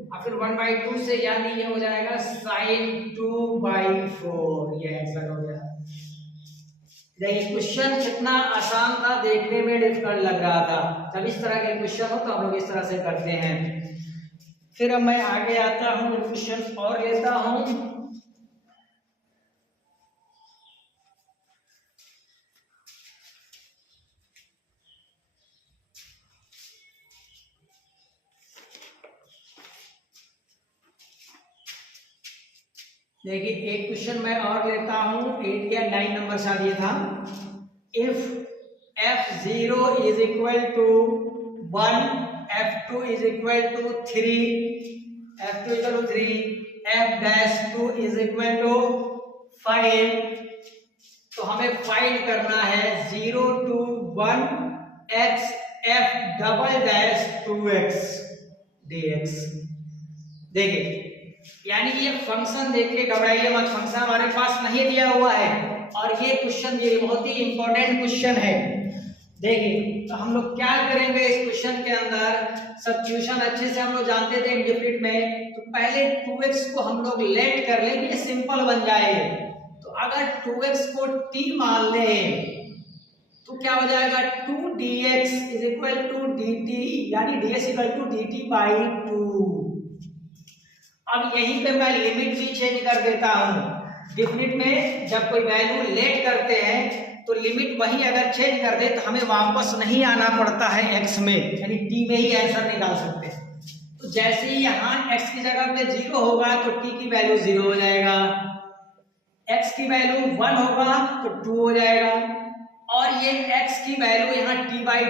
और फिर 1 by 2 से यानी ये हो जाएगा sin 2 by 4, ये आंसर हो गया। देखिए क्वेश्चन कितना आसान था, देखने में डिफिकल्ट लग रहा था। जब इस तरह के क्वेश्चन हो तो हम लोग इस तरह से करते हैं। फिर अब मैं आगे आता हूं, क्वेश्चन और लेता हूं। देखिए एक क्वेश्चन मैं और लेता हूं, 8 या 9 नंबर शायद ये था। If f0 is equal to 1, f2 is equal to 3, f2 is equal to 3, f-2 is equal to 5, तो हमें फाइंड करना है 0 to 1 x f double dash 2x dx। देखिए यानी ये फंक्शन देख के घबराइए मत, फंक्शन हमारे पास नहीं दिया हुआ है, और ये क्वेश्चन ये बहुत ही इंपॉर्टेंट क्वेश्चन है। देखिए तो हम लोग क्या करेंगे इस क्वेश्चन के अंदर, सब्स्टिट्यूशन अच्छे से हम लोग जानते थे इंडिफिनिट में, तो पहले 2x को हम लोग लेट कर लेंगे, ये सिंपल बन जाएगा। तो अगर 2x को t मान लें तो क्या हो जाएगा 2dx is equal to dt, यानी ds equal to dt by 2। अब यहीं पे मैं लिमिट भी चेंज कर देता हूं। डिफिनिट में जब कोई वैल्यू लेट करते हैं तो लिमिट वही अगर चेंज कर दे तो हमें वापस नहीं आना पड़ता है x में, यानी t में ही आंसर निकाल सकते हैं। तो जैसे ही यहाँ x की जगह पे 0 होगा तो t की वैल्यू 0 हो जाएगा, x की वैल्यू 1 होगा तो 2 हो जाएगा, और ये x की वैल्यू यहाँ t बाई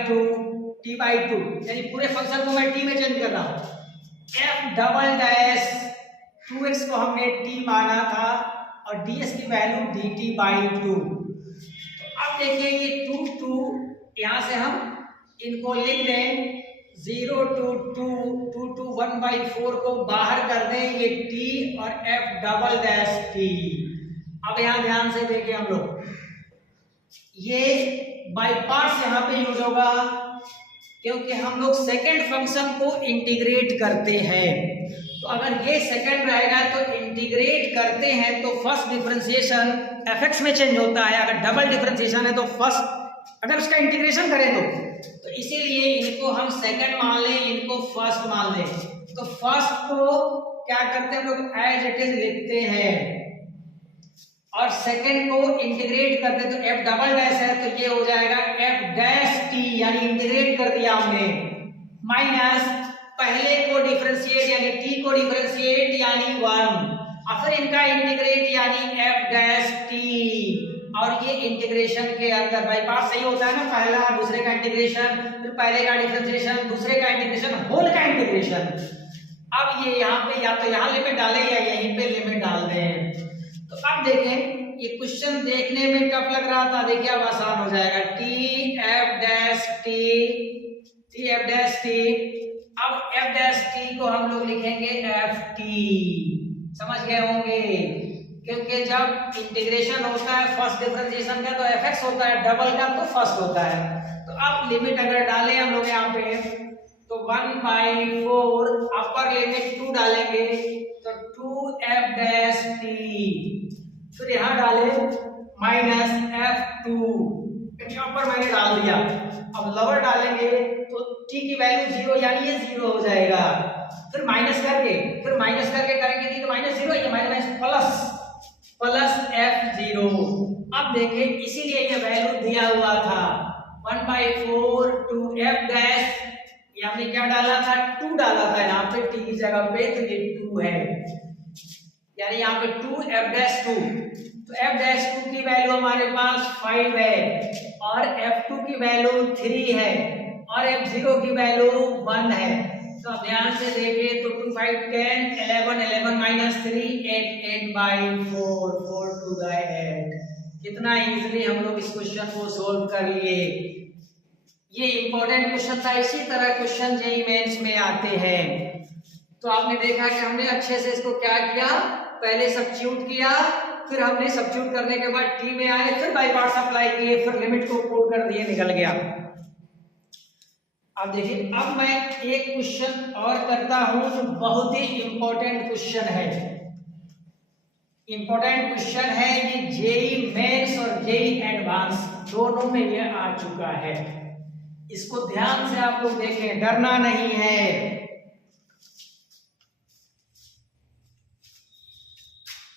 2, यानी पूरे फंक्शन को मैं t में चेंज कर रहा हूँ। f डबल डैश 2x को हमने t माना था और ds की वैल्यू dt बाई 2। तो अब देखिए ये 2 यहाँ से हम इनको लिख दें, 0 to 2 to 1 by 4 को बाहर कर दें, ये t और f डबल डैश t। अब यहाँ ध्यान से देखिए हम लोग, ये बाई पार्ट्स यहाँ पे यूज होगा क्योंकि हम लोग सेकेंड फंक्शन को इंटीग्रेट करते हैं। तो अगर ये सेकंड रहेगा तो इंटीग्रेट करते हैं तो फर्स्ट डिफरेंशिएशन fx में चेंज होता है, अगर डबल डिफरेंशिएशन है तो फर्स्ट, अगर उसका इंटीग्रेशन करें तो इसीलिए इनको हम सेकंड मान लें, इनको फर्स्ट मान लें। तो फर्स्ट को क्या करते हैं हम लोग एज इट इज लिखते हैं, और सेकंड को इंटीग्रेट करते हैं तो f डबल डैश है तो ये हो जाएगा f डैश t, यानी इंटीग्रेट कर दिया हमने, माइनस पहले को डिफरेंशिएट यानी t को डिफरेंशिएट यानी 1, और फिर इनका इंटीग्रेट यानी f डैश t, और ये इंटीग्रेशन के अंदर बाई पार्ट सही होता है ना, पहला दूसरे का इंटीग्रेशन, फिर पहले का डिफरेंशिएशन, दूसरे का इंटीग्रेशन, होल का इंटीग्रेशन। अब ये यहाँ पे या तो यहाँ लिमिट डालें या यहीं पे लिमिट डाल दें। तो अब देखें ये क्वेश्चन देखने में टफ लग रहा था, देखिए अब आसान हो जाएगा, टी एफ डैश टी। अब एफ डैश टी को हम लोग लिखेंगे एफ टी, समझ गए होंगे, क्योंकि जब इंटीग्रेशन होता है फर्स्ट डिफरेंशिएशन का तो एफ एक्स होता है, डबल का तो फर्स्ट होता है। तो अब लिमिट अगर डालें हम लोग यहाँ पे तो 1/4 अपर लिमिट 2 डालेंगे तो 2 एफ डैश टी, फिर यहाँ डालें माइनस F2 यहाँ पर मैंने डाल दिया। अब लोअर डालेंगे तो t की वैल्यू 0 यानी ये 0 हो जाएगा। फिर माइनस करके करेंगे तो माइनस 0 ये माइनस प्लस F0। अब देखिए इसीलिए ये वैल्यू दिया हुआ था 1/4 टू F डैश, ये हमने क्या डाला था 2 डाला था यहाँ पे t की जगह पे, तो ये 2 है यानी यहाँ पे 2 F डैश 2। तो F डैश 2 की वैल्यू हमारे पास 5 है और F2 की वैल्यू 3 है और F0 की वैल्यू 1 है। तो अब ध्यान से देखिए तो 2 5 10 11 11 माइनस 3 8 8/4 4 टू द 8। कितना इजीली हम लोग इस क्वेश्चन को सोल्व कर लिए। ये इंपॉर्टेंट क्वेश्चन था, इसी तरह क्वेश्चन जेईई मेंस में आते हैं। तो आपने देखा कि हमने अच्छे से इसको क्या किया, पहले सब्स्टिट्यूट किया, फिर हमने सब्स्टिट्यूट करने के बाद टी में आए, फिर बाय पार्ट्स अप्लाई किए, फिर लिमिट को पुट कर दिए, निकल गया। अब देखिए अब मैं एक क्वेश्चन और करता हूं जो बहुत ही इंपॉर्टेंट क्वेश्चन है। इंपॉर्टेंट क्वेश्चन है ये जेईई मेंस और जेईई एडवांस दोनों में ये आ चुका है। इसको ध्यान से आप लोग देखें, डरना नहीं है।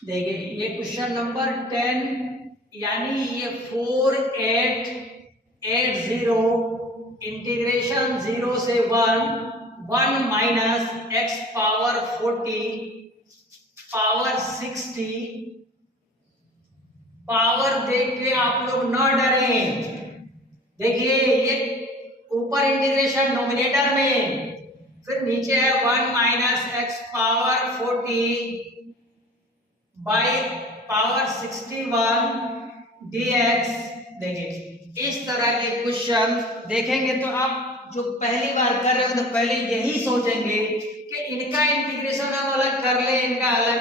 देखिए ये क्वेश्चन नंबर 10 यानी ये 4 8 8 0 इंटीग्रेशन 0 से 1 minus x power 40 power 60 power देख के आप लोग न डरें। देखिए ये ऊपर इंटीग्रेशन नोमिनेटर में, फिर नीचे है 1 minus x power 40 by power 61 dx। देखिए इस तरह के क्वेश्चन देखेंगे तो आप जो पहली बार कर रहे हो तो पहले यही सोचेंगे कि इनका इंटीग्रेशन हम अलग कर ले, इनका अलग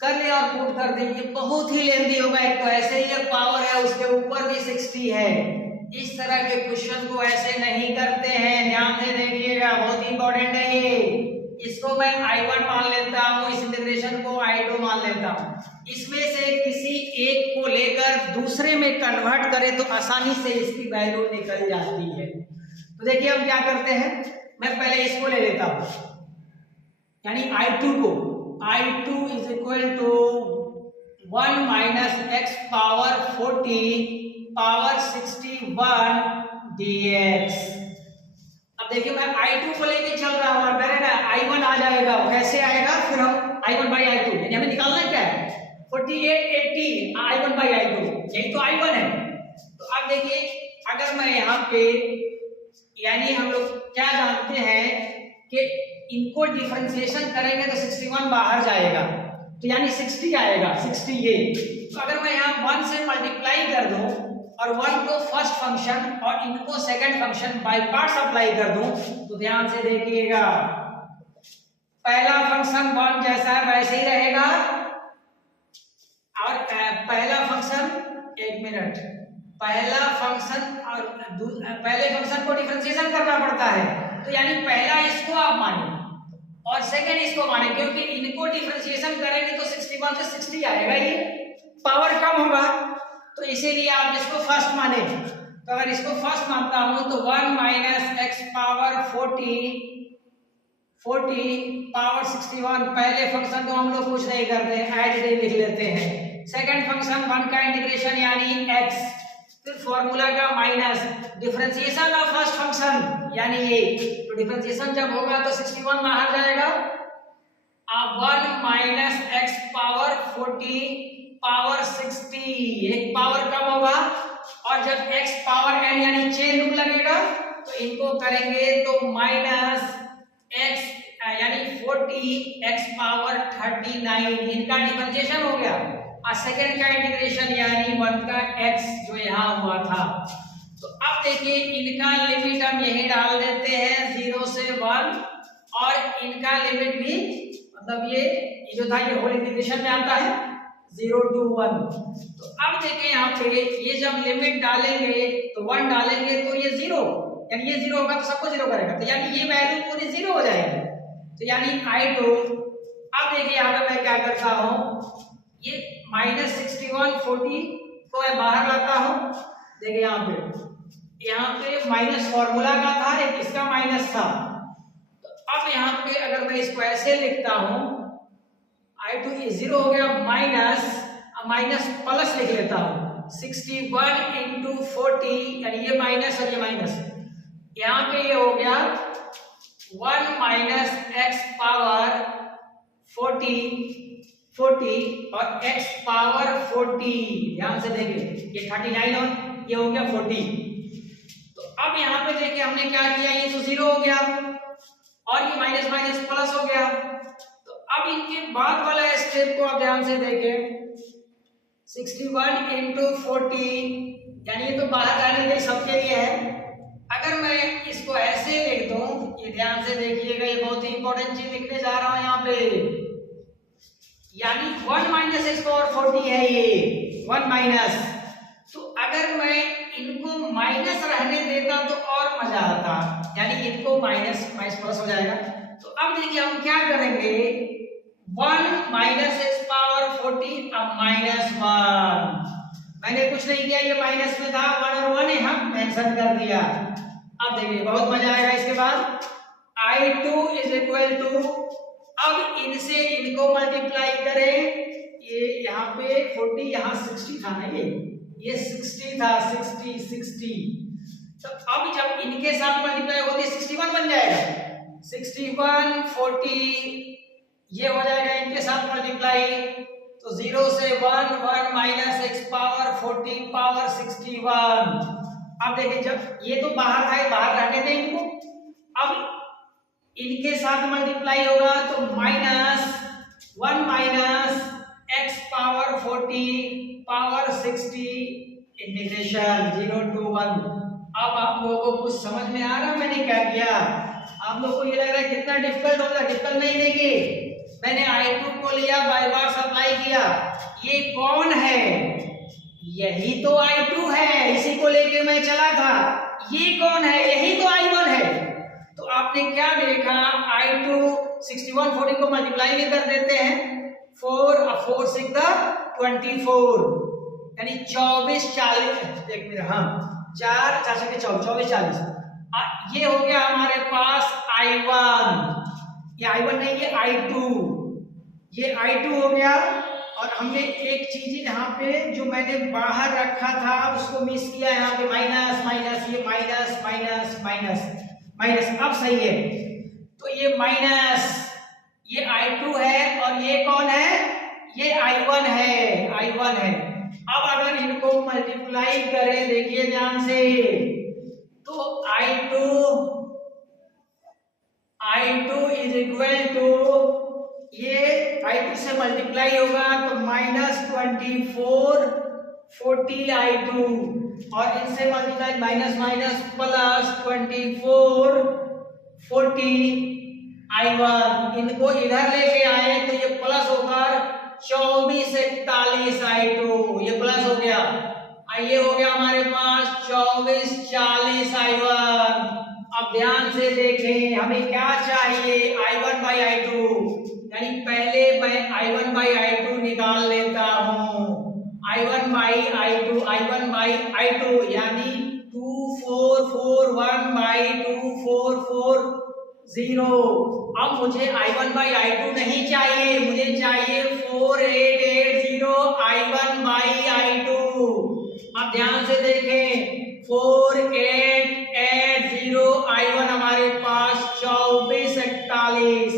कर ले और पुट कर दे। ये बहुत ही लेंदी होगा। एक तो ऐसे ही ये पावर है, उसके ऊपर भी 60 है। इस तरह के क्वेश्चन को ऐसे नहीं करते हैं, ध्यान से देखिएगा, बहुत इंपॉर्टेंट है ये। इसको मैं I1 मान लेता हूँ, इस इंटीग्रेशन को I2 मान लेता हूँ। इसमें से किसी एक को लेकर दूसरे में कन्वर्ट करें तो आसानी से इसकी वैल्यू निकल जाती है। तो देखिए हम क्या करते हैं, मैं पहले इसको ले लेता हूँ यानी I2 को। I2 is equal to 1 minus x power 40 power 61 dx। अब देखिए मैं I2 को लेके चल रहा हूँ, डरे ना I1 आ जाएगा। कैसे आएगा, फिर हम I1 बाई I2 यानी हमें निकालना क्या है 48 80 I1 बाई I2, यही तो I1 है। तो अब देखिए अगर मैं यहाँ पे यानी हम लोग क्या जानते हैं कि इनको डिफरेंशिएशन करेंगे तो 61 बाहर जाएगा, तो यानी 60 आएगा, 60 ये। तो अगर मैं यहाँ 1 से मल्टीप्लाई कर दूं और 1 को फर्स्ट फंक्शन और इनको second function by parts apply कर दूं तो ध्यान से देखिएगा, पहला फंक्शन 1 जैसा है वैसे ही रहेगा और पहला फंक्शन, एक मिनट, पहला फंक्शन और पहले फंक्शन को डिफरेंशिएशन करना पड़ता है, तो यानी पहला इसको आप माने और सेकंड इसको माने, क्योंकि इनको डिफरेंशिएशन करेंगे तो 61 से 60 आएगा, ये पावर कम होगा, तो इसीलिए आप इसको फर्स्ट माने। तो अगर इसको फर्स्ट मानता हूं तो 1 माइनस एक्स पावर 40 पावर 61, पहले फंक्शन को हम लोग कुछ नहीं करते हैं, एज इट इज लिख लेते हैं। सेकंड फंक्शन 1 का इंटीग्रेशन यानी x, फिर फॉर्मूला का minus differentiation of first function यानी ये, तो डिफरेंशिएशन जब होगा तो 61 बाहर जाएगा। अब 1 माइनस एक्स पावर 40 पावर 60, एक पावर कम होगा और जब x पावर n यानी चेन रूल लगेगा तो इनको करेंगे तो माइनस x यानी 40 x पावर 39, इनका डिफरेंशिएशन हो गया और सेकंड का इंटीग्रेशन यानी 1 का x जो यहाँ हुआ था। तो अब देखिए इनका लिमिट हम यही डाल देते हैं 0 से 1 और इनका लिमिट भी मतलब ये जो था ये होल इंटीग्रेशन में आता है 0 to 1। तो अब देखिए यहाँ पे ये जब लिमिट डालेंगे तो 1 डालेंगे तो ये 0 यानी ये 0 होगा तो सबको 0 करेगा, तो यानी ये वैल्यू पूरी 0 हो जाएगी, तो यानी I2। अब देखिए यहाँ पे मैं क्या करता हूँ, ये -61 40 को मैं बाहर लाता हूँ। देखिए यहाँ पे माइनस फॉर्मूला का था, एक इसका माइनस था। तो अब यहाँ पे अगर मैं इसको ऐसे लिखता हूँ, I2 ये 0 हो गया, माइनस प्लस लिख लेता हूँ 61 इंटू 40, यानी ये माइनस और ये माइनस, यहाँ पे ये हो गया 1 माइनस एक्स पावर 40 और x पावर 40। ध्यान से देखिए, ये 39 और ये हो गया 40। तो अब यहाँ पे देखिए हमने क्या किया, ये तो 0 हो गया और ये माइनस माइनस प्लस हो गया। तो अब इनके बाद वाला स्टेप को आप ध्यान से देखें, 61 इंटू 40, यानी ये तो बाहर जाने के सबके लिए है। अगर मैं इसको ऐसे लिख दूं, ये ध्यान से देखिएगा, ये बहुत ही इंपॉर्टेंट चीज लिखने जा रहा हूं यहाँ पे, यानी 1 माइनस एक्स पावर 40 है ये 1 माइनस। तो अगर मैं इनको माइनस रहने देता तो और मजा आता, यानी इनको माइनस प्लस हो जाएगा। तो अब देखिए हम क्या करेंगे, 1 माइनस एक्स पावर 40 अब -1, मैंने कुछ नहीं किया, ये माइनस में था, 1 और 1 हम मेंशन कर दिया। अब देखिए बहुत मजा आएगा इसके बाद, I2 इज इक्वल टू, अब इनसे इनको मल्टीप्लाई करें, ये यहाँ पे 40, यहाँ 60 था ना, ये 60 था, 60। तो अब जब इनके साथ मल्टीप्लाई होती है 61 बन जाएगा, 61 40 ये हो जाएगा इनके साथ मल्टीप्लाई, तो 0 से 1 माइनस एक्स पावर 40 पावर 61। अब देखिए जब ये तो बाहर था, बाहर रहने दें इनको, अब इनके साथ मल्टीप्लाई होगा तो -1 minus x power 40 power 60 integration 0 to 1। अब आप लोगों को कुछ समझ में आ रहा मैंने क्या किया? आप लोगों को ये लग रहा है कितना डिफिकल्ट होगा? डिफिकल्ट नहीं देखिए, मैंने I2 को लिया, बाय बार सप्लाई किया, ये कौन है? यही तो I2 है, इसी को लेके मैं चला था। ये कौन है? यही तो I1 है। तो आपने क्या देखा, I2 61 40 को मल्टीप्लाई भी कर देते हैं, 4 और 4 6 24, यानी 24 40, एक मिनट, हाँ 4 4 के 24 40, ये हो गया हमारे पास I1। ये I1 नहीं, ये I2, ये I2 हो गया। और हमने एक चीज यहाँ पे जो मैंने बाहर रखा था उसको मिस किया, यहाँ पे माइनस माइनस, ये माइनस माइनस माइनस माइनस, अब सही है। तो ये माइनस, ये I2 है और ये कौन है? ये I1 है, I1 है। अब अगर इनको मल्टीप्लाई करें, देखिए ध्यान से, तो I2 इज इक्वल टू, ये I2 से मल्टीप्लाई होगा तो -24 40 I2, और इनसे multiply minus minus plus 24 40 I1। इनको इधर लेके आए तो ये प्लस होकर 24 41 I2, ये प्लस हो गया, ये हो गया हमारे पास 24 40 I1। अब ध्यान से देखें, हमें क्या चाहिए? I1 by I2, यानी पहले मैं I1 by I2 निकाल लेता हूं। I1 by I2 यानी 2441 by 2440। अब मुझे I1 by I2 नहीं चाहिए, मुझे चाहिए 4880 I1 by I2। अब ध्यान से देखें, 4880 I1 हमारे पास 24 41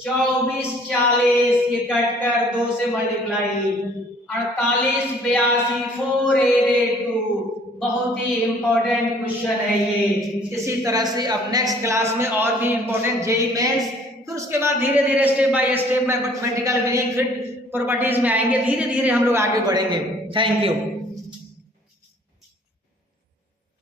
24 40, ये कट कर 2 से मल्टीप्लाई 48 82 4882। बहुत ही इंपॉर्टेंट क्वेश्चन है ये। इसी तरह से अब नेक्स्ट क्लास में और भी इंपॉर्टेंट जेईई मेंस, फिर उसके बाद धीरे धीरे step by step mathematical meaning fit properties में आएंगे। धीरे धीरे हम लोग आगे बढ़ेंगे। Thank you.